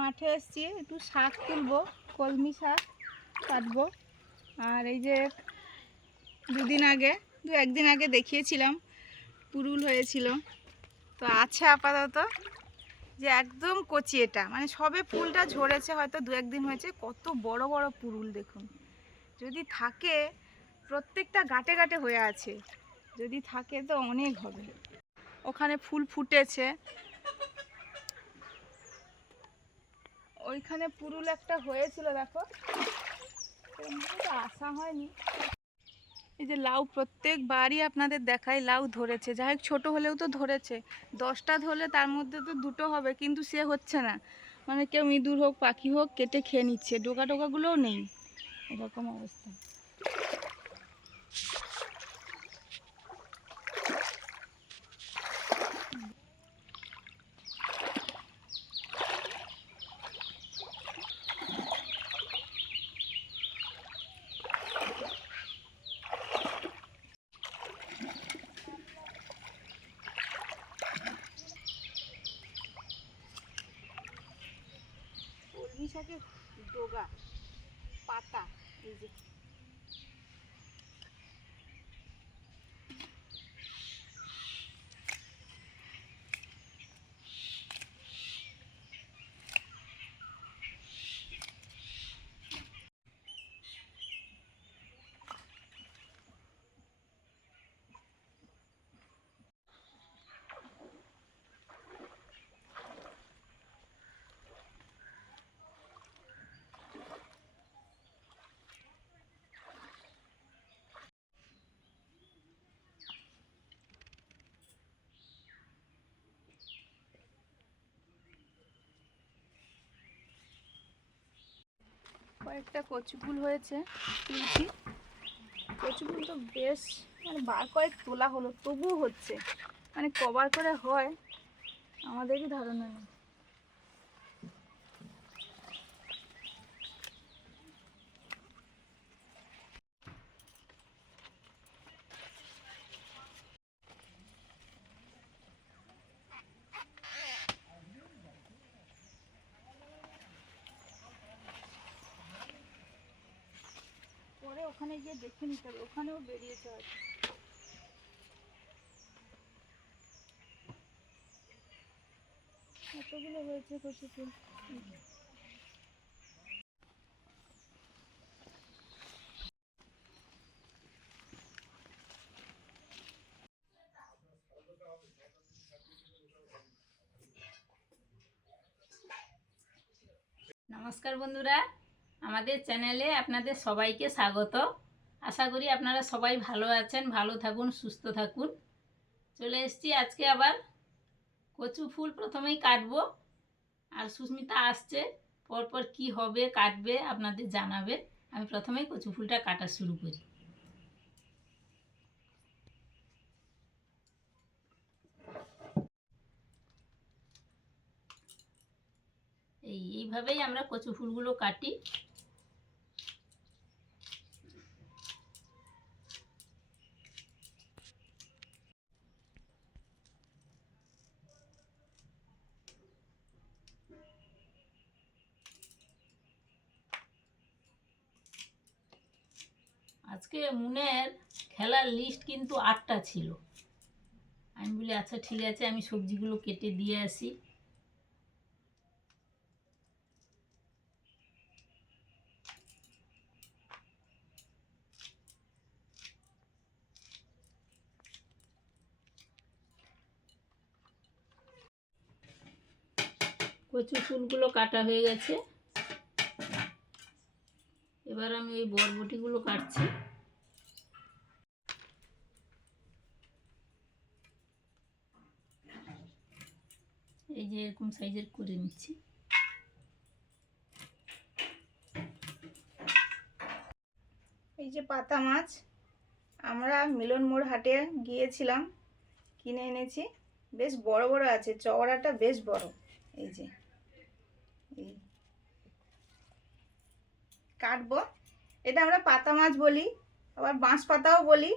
মাঠে এসছি, একটু শাক তুলবো, কলমি শাক কাটবো। আর এই যে দুদিন আগে, দু একদিন আগে দেখিয়েছিলাম পুরুল হয়েছিল। তো আছে আপাতত যে একদম কচি এটা। মানে সবে ফুলটা ঝরেছে, হয়তো দু একদিন হয়েছে, কত বড় বড় পুরুল দেখুন। যদি থাকে, প্রত্যেকটা গাটে গাটে হয়ে আছে। যদি থাকে, তো অনেক হবে। ওখানে ফুল ফুটেছে। ওইখানে পুরুল একটা হয়েছিল, দেখো। আসা হয়নি। এই যে লাউ প্রত্যেক প্রত্যেকবারই আপনাদের দেখায় লাউ ধরেছে। যাই হোক, ছোটো হলেও তো ধরেছে। দশটা ধরলে তার মধ্যে তো দুটো হবে, কিন্তু সে হচ্ছে না। মানে কেউ ইঁদুর হোক, পাখি হোক, কেটে খেয়ে নিচ্ছে। ডোকা টোকাগুলোও নেই। এরকম অবস্থা কলমি শাকের ডোগা পাতা এই যে কয়েকটা কচু ফুল হয়েছে, তুলছি। কচু ফুল তো বেশ মানে বার কয়েক তোলা হলো, তবুও হচ্ছে। মানে কবার করে হয়, আমাদেরই ধারণা নেই পরে ওখানে গিয়ে দেখে নিতে হবে, ওখানেও বেরিয়েছে হয়তো এতগুলো হয়েছে কচু নমস্কার বন্ধুরা, আমাদের চ্যানেলে আপনাদের সবাইকে স্বাগত। আশা করি আপনারা সবাই ভালো আছেন, ভালো থাকুন, সুস্থ থাকুন। চলে এসেছি আজকে আবার কচু ফুল প্রথমেই কাটবো। আর সুস্মিতা আসছে, পরপর কি হবে, কাটবে, আপনাদের জানাবে। আমি প্রথমেই কচু ফুলটা কাটা শুরু করি। এই, এইভাবেই আমরা কচু ফুলগুলো কাটি। আজকে মুনের খেলার লিস্ট কিন্তু আটটা ছিল। আমি বলি আচ্ছা ঠিক আছে, আমি সবজিগুলো কেটে দিয়ে আসি। কচু ফুলগুলো কাটা হয়ে গেছে। এবার আমি ওই বরবটিগুলো কাটছি এই যে এরকম সাইজের করে নিচ্ছি। এই যে পাতা মাছ আমরা মিলন মোড় হাটে গিয়েছিলাম কিনে এনেছি। বেশ বড় বড় আছে চওড়াটা বেশ বড়। এই যে এই। কাটবো। এটা আমরা পাতা মাছ বলি আবার বাঁশ পাতাও বলি।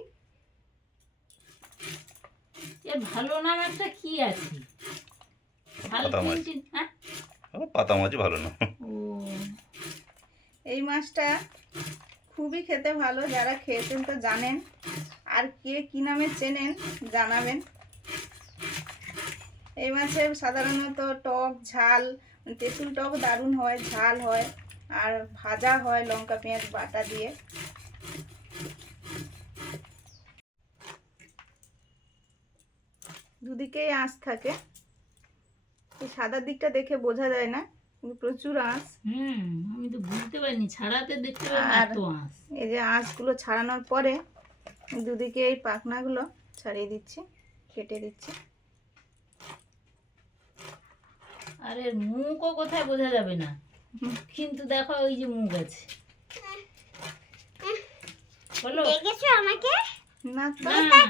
এর ভালো নাম একটা কি আছে? পাতা মাছ। হ্যাঁ? পাতা ভালো না। এই মাছটা খুবই খেতে ভালো যারা খেয়েছেন তো জানেন। আর কে কি নামে চেনেন জানাবেন। এই মাছের সাধারণত টক ঝাল তেঁতুল টক দারুণ হয় ঝাল হয় আর ভাজা হয় লঙ্কা পেঁয়াজ বাটা দিয়ে। দুদিকেই আঁশ থাকে। এই সাদা দিকটা দেখে বোঝা যায় না কিন্তু প্রচুর আঁশ। হুম আমি তো বুঝতে পারিনি ছাড়াতে দেখতে পাই এত আঁশ। এই যে আঁশগুলো ছাড়ানোর পরে দুদিকে এই পাখনাগুলো ছাড়িয়ে দিচ্ছি কেটে দিচ্ছি। আরে মুখও কোথায় বোঝা যাবে না। কিন্তু দেখো ওই যে মুখ আছে। বলো। দেখেছ আমাকে? না তো। না।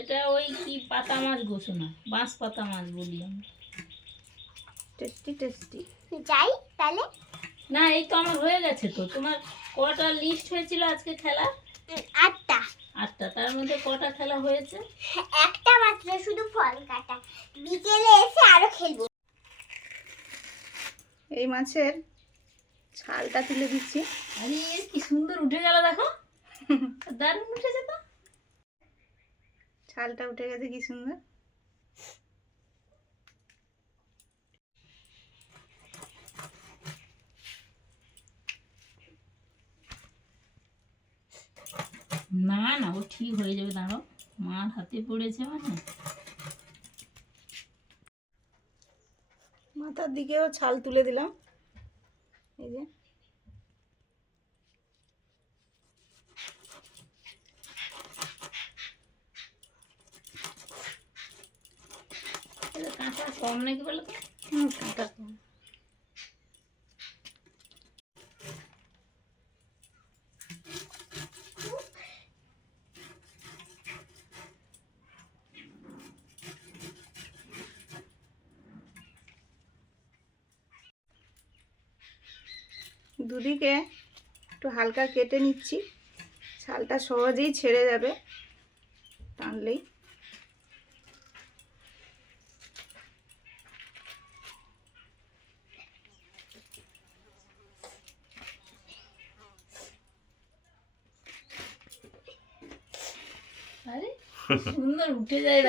এটা ওই কি পাতা মাছ গোছো না বাঁশ পাতা মাছ বলি আমরা। Tasty tasty. যাই তাহলে? না এই তো আমার হয়ে গেছে তো। তোমার কটা লিস্ট হয়েছিল আজকে খেলা আটটা। আটটা। তার মধ্যে কটা খেলা হয়েছে? একটা মাত্র শুধু ফল কাটা। বিকেলে এসে আরও খেলব। এই মাছের ছালটা তুলে দিচ্ছি। আরে কি সুন্দর উঠে গেল দেখো। দারুণ উঠেছে তো। ছালটা উঠে গেছে কি সুন্দর। না না ও ঠিক হয়ে যাবে দাঁড়ো মার হাতে পড়েছে মানে। মাথার দিকেও ছাল তুলে দিলাম। এই যে এটা কাঁচা কম নাকি বলো তো। দুদিকে একটু হালকা কেটে নিচ্ছি। ছালটা সহজেই ছেড়ে যাবে। টানলেই। সুন্দর উঠে যায়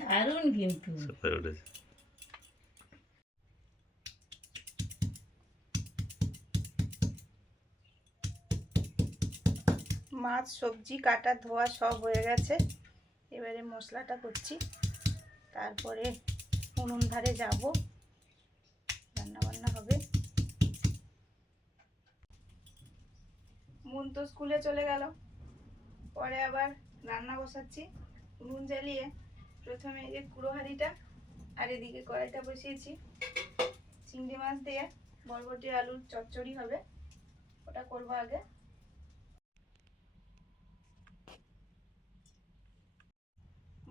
দারুণ কিন্তু। উঠেছে। মাছ সবজি কাটা ধোয়া সব হয়ে গেছে। এবারে মশলাটা করছি। তারপরে উনুন ধারে যাব। রান্না বান্না হবে। মন তো স্কুলে চলে গেল। পরে আবার রান্না বসাচ্ছি। নুন জ্বালিয়ে প্রথমে এই যে কুড়ো হাঁড়িটা আর এদিকে কড়াইটা বসিয়েছি। চিংড়ি মাছ দিয়ে বরবটি আলুর চচ্চড়ি হবে। ওটা করব আগে।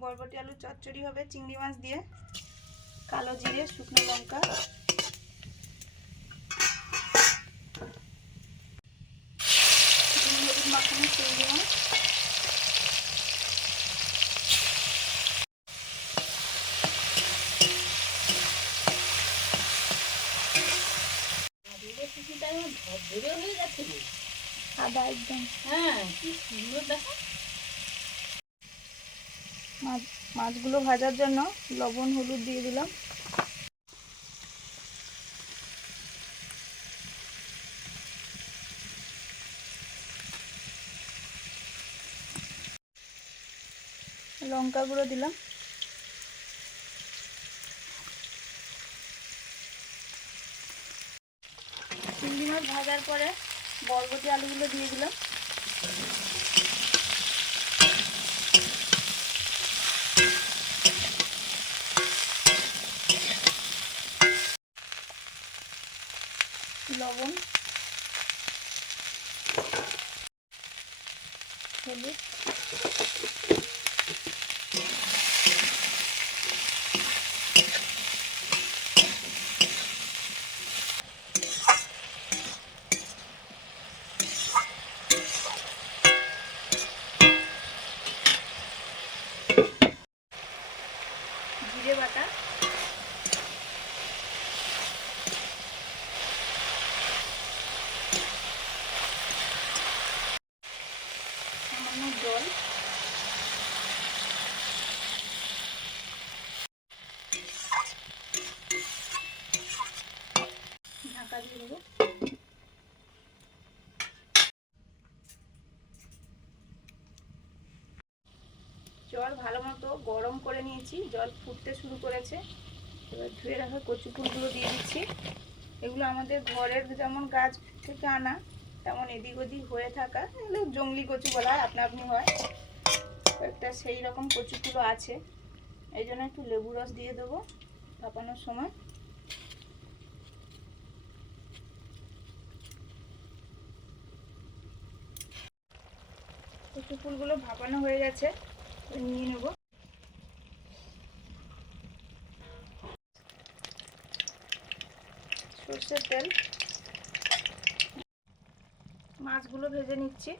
বরবটি, আলু, চচ্চড়ি হবে চিংড়ি মাছ দিয়ে। কালো জিরে, শুকনো লঙ্কা। চিংড়ি মাছ রেসিপিটা আমার ধরে হয়ে গেছে রে। সাদা একদম। হ্যাঁ কি সুন্দর দেখো। মাছ মাছগুলো ভাজার জন্য লবণ হলুদ দিয়ে দিলাম। লঙ্কা গুঁড়ো দিলাম। চিংড়ি মাছ ভাজার পরে বরবটি আলুগুলো দিয়ে দিলাম। লবণ হলুদ জল ঢাকা দিয়ে দেবো জল ভালো মতো গরম করে নিয়েছি, জল ফুটতে শুরু করেছে। এবার ধুয়ে রাখা কচু ফুলগুলো দিয়ে দিচ্ছি। এগুলো আমাদের ঘরের যেমন গাছ থেকে আনা, তেমন এদিক ওদিক হয়ে থাকা, এগুলো জঙ্গলি কচু বলা হয় আপনা আপনি হয়। একটা সেই রকম কচুগুলো আছে। এই জন্য একটু লেবু রস দিয়ে দেবো ভাপানোর সময়। কচু ফুলগুলো ভাপানো হয়ে গেছে। নিয়ে নেব সর্ষের তেল। মাছগুলো ভেজে নিচ্ছি।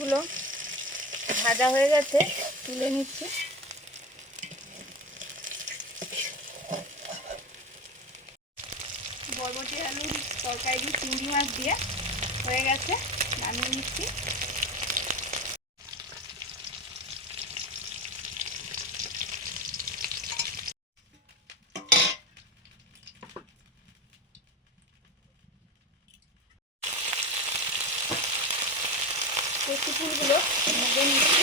মাছগুলো ভাজা হয়ে গেছে, তুলে নিচ্ছি। বরবটি, আলু, তরকারি, চিংড়ি মাছ দিয়ে হয়ে গেছে, নামিয়ে নিচ্ছি কচু ফুলগুলো ভেজে নিচ্ছি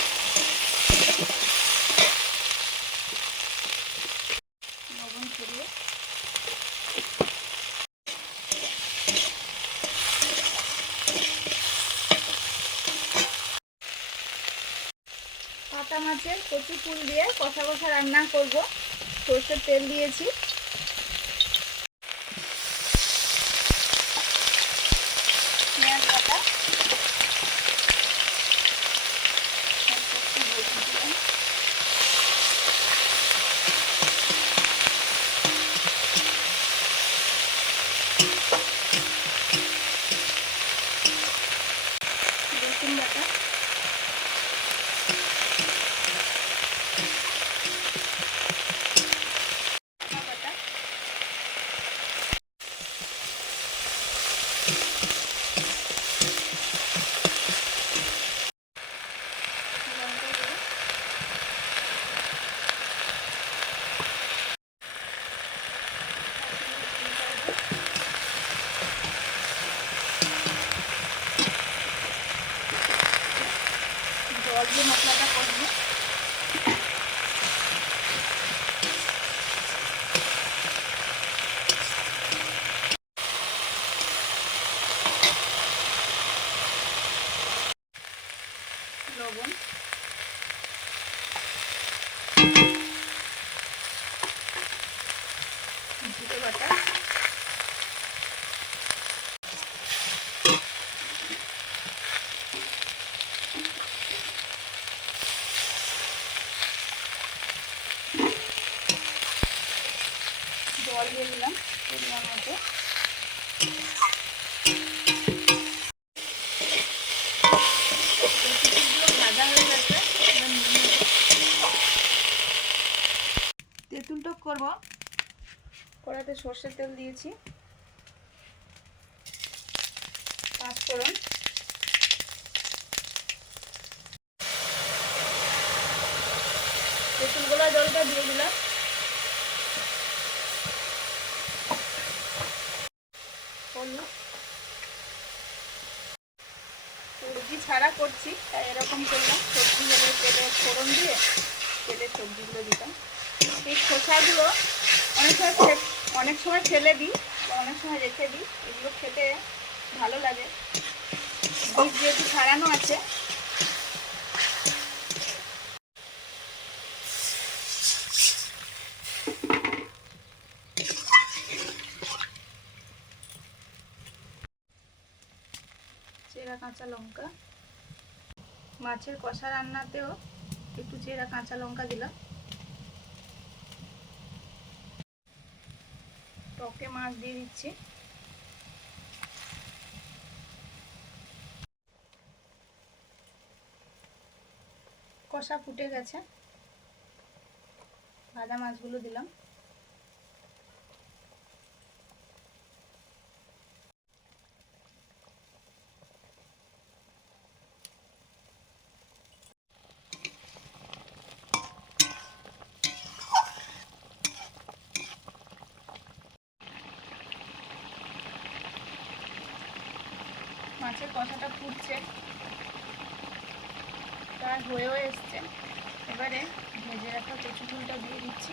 লবণ ছড়িয়ে পাতা মাছের কচু ফুল দিয়ে কষা কষা রান্না করব। সরষের তেল দিয়েছি। দিয়ে দিলাম পরিমাণ মতো ভাজা হয়ে গেছে তেঁতুল করব। কড়াতে সর্ষের তেল দিয়েছি পাঁচফোড়ন তেঁতুলগুলো জলটা দিয়ে দিলাম হলুদ সবজি ছাড়া করছি, তাই এরকম করলাম। সবজি হলে তেলে ফোড়ন দিয়ে তেলে সবজিগুলো দিতাম। এই খোসাগুলো অনেক সময় অনেক সময় ফেলে দিই, অনেক সময় রেখে দিই। এগুলো খেতে ভালো লাগে। যেহেতু ছাড়ানো আছে। কাঁচা লঙ্কা। মাছের কষা রান্নাতেও একটু চেরা কাঁচা লঙ্কা দিলাম। টকে মাছ দিয়ে দিচ্ছি। কষা ফুটে গেছে। ভাজা মাছগুলো দিলাম। মাছের কষাটা ফুটছে। প্রায় হয়েও এসছে। এবারে ভেজে রাখা কচু ফুলটা দিয়ে দিচ্ছি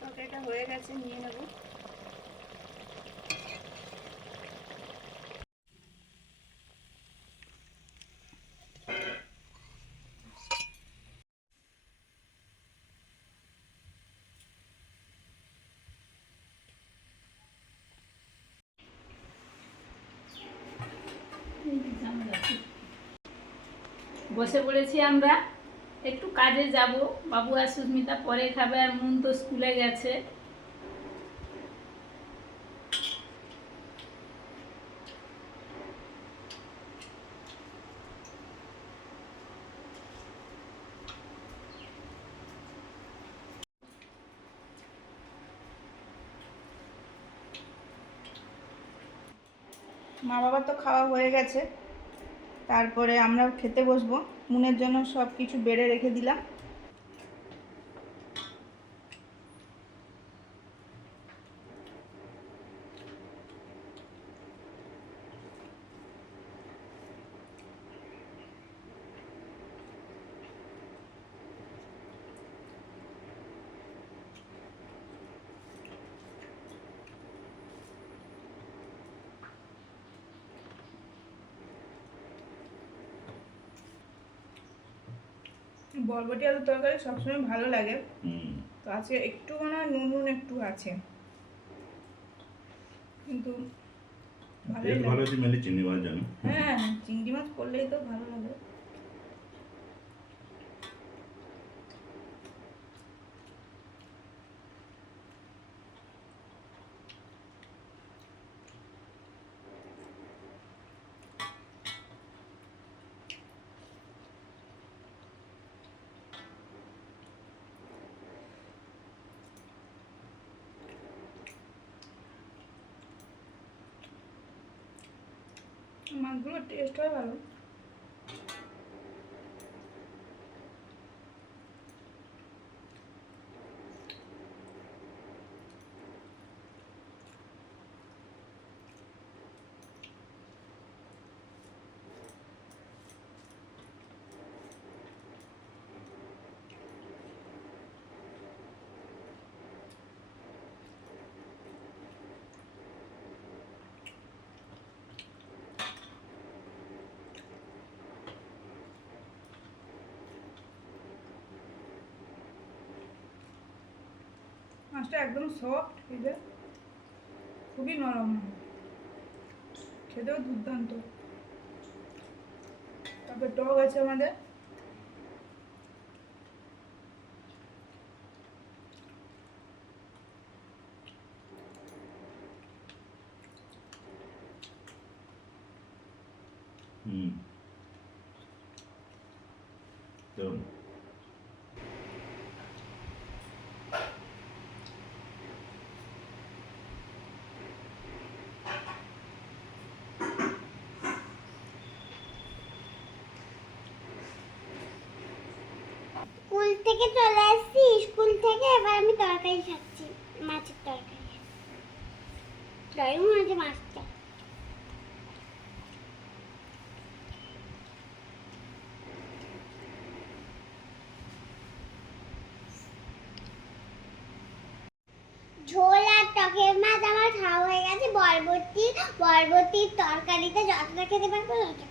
তরকারিটা হয়ে গেছে নিয়ে নেব বসে পড়েছি আমরা। একটু কাজে যাব। বাবু আর সুস্মিতা পরে খাবে আর মন তো স্কুলে গেছে। মা বাবার তো খাওয়া হয়ে গেছে। তারপরে আমরা খেতে বসবো। মুনের জন্য সব কিছু বেড়ে রেখে দিলাম। বরবটি আলুর তরকারি সবসময় ভালো লাগে। তো আজকে একটু মনে হয় নুন নুন একটু আছে। কিন্তু ভালো চিংড়ি মাছ জানো। হ্যাঁ চিংড়ি মাছ করলেই তো ভালো লাগে। মাছগুলোর টেস্ট হয় ভালো মাছটা একদম সফট খেতে খুবই নরম। খেতেও দুর্দান্ত। তারপর টক আছে আমাদের হুম দারুণ স্কুল থেকে চলে এসেছি স্কুল থেকে এবার আমি তরকারি খাচ্ছি, মাছের তরকারি দারুণ আছে মাছটা ঝোল আর টকের মাছ আমার খাওয়া হয়ে গেছে, বরবটি, বরবটির তরকারিতে যতটা খেতে পারব ততটা।